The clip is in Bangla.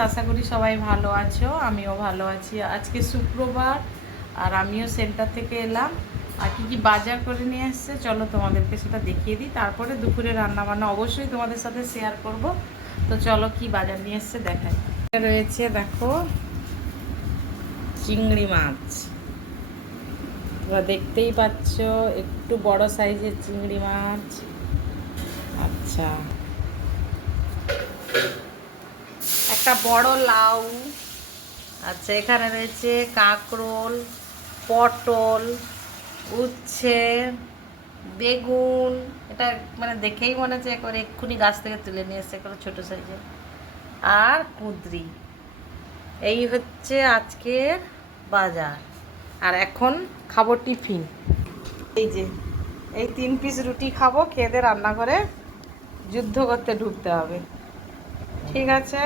আশা করি সবাই ভালো আছো, আমিও ভালো আছি। আজকে শুক্রবার আর আমিও সেন্টার থেকে এলাম। আর কি কি বাজার করে নিয়ে এসছে চলো তোমাদেরকে সেটা দেখিয়ে দিই। তারপরে দুপুরে রান্না বান্না অবশ্যই তোমাদের সাথে শেয়ার করব। তো চলো কি বাজার নিয়ে এসছে দেখাই। রয়েছে দেখো চিংড়ি মাছ, তোমরা দেখতেই পাচ্ছ একটু বড় সাইজের চিংড়ি মাছ। আচ্ছা, একটা বড় লাউ। আচ্ছা, এখানে রয়েছে কাঁকরোল, পটল, উচ্ছে, বেগুন। এটা মানে দেখেই মনে হচ্ছে একবারে এক্ষুনি গাছ থেকে তুলে নিয়ে এসছে, একবারে ছোটো সাইজের। আর কুঁদরি। এই হচ্ছে আজকের বাজার। আর এখন খাবো টিফিন। এই যে এই 3 পিস রুটি খাবো, খেয়ে দিয়ে রান্না করে যুদ্ধ করতে ঢুকতে হবে। ঠিক আছে।